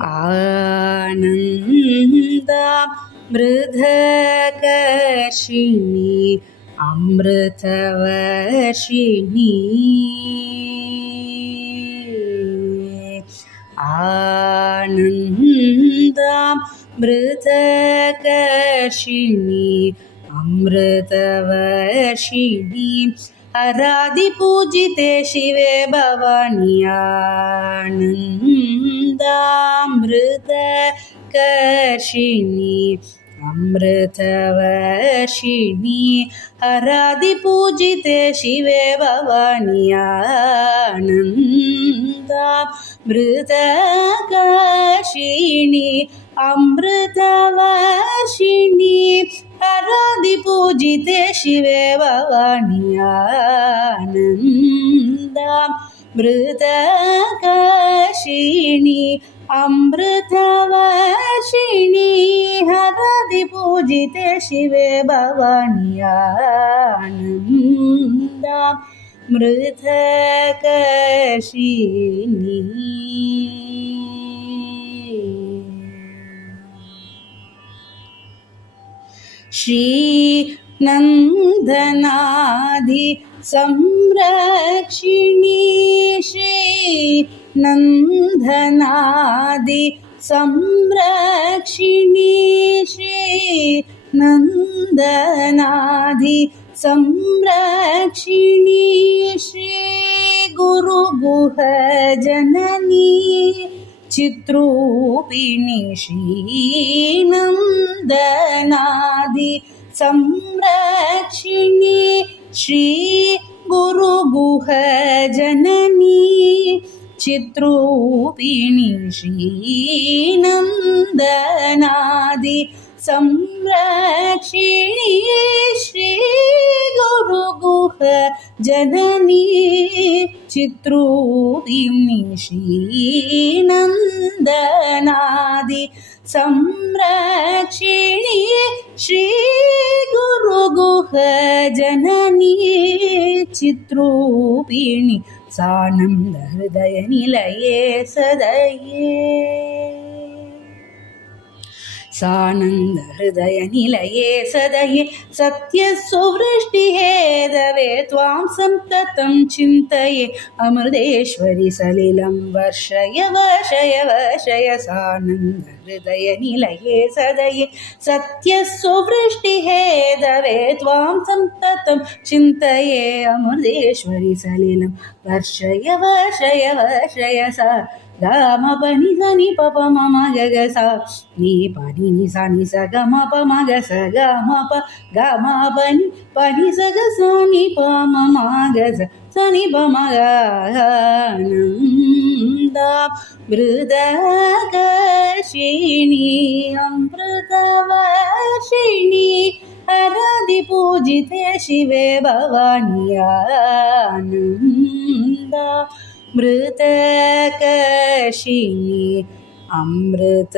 आनन्दामृतकर्षिणि अमृतवर्षिणि आनन्दामृतकर्षिणि अमृतवर्षिणि आराधिपूजिते शिवे भवानि आनन्दामृतकर्षिणि अमृतवर्षिणि आराधिपूजिते शिवे भवानि आनन्दामृतकर्षिणि अमृतवर्षिणि आराधिपूजिते शिवे भवानि आनन्दामृतकर्षिणि अमृतवर्षिणि आराधिपूजिते शिवे भवानि आनन्दामृतकर्षिणि श्रीनन्दनादि संरक्षिणी श्रीनन्दनादि संरक्षिणी श्रीनन्दनादि संरक्षिणी श्री गुरुगुहजननी चित्रूपिणि श्रीनन्दनादि संरक्षिणी श्री गुरुगुहजननी चित्रूपिणि श्रीनन्दनादि संरक्षिणी श्री गुरुगुहजननी चित्रूपिणि श्रीनन्दनादि संरक्षिणी श्री गुरुगुहजननी चित्रूपिणि सानन्दहृदयनिलये सदये सानन्दहृदयनिलये सदये सत्यसुवृष्टिहेदवे त्वां सन्ततं चिन्तये अमृतेश्वरि सलिलं वर्षय वर्षय वर्षय सानन्दहृदयनिलये सदये सत्यसुवृष्टिहेदवे त्वां सन्ततं चिन्तये अमृतेश्वरि सलिलं वर्षय वर्षय वर्षय सा गम पनि स नि प मम ग ग सा नि पनि नि सा नि स ग म प म ग स ग म प ग म पनि स ग स नि प म म ग स नि प म ग आनन्दामृतकर्षिणि अमृतवर्षिणि आराधिपूजिते शिवे भवानि आनन्दामृतकर्षिणि अमृतवर्षिणि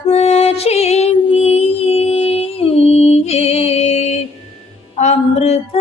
अमृतवर्षिणि अमृत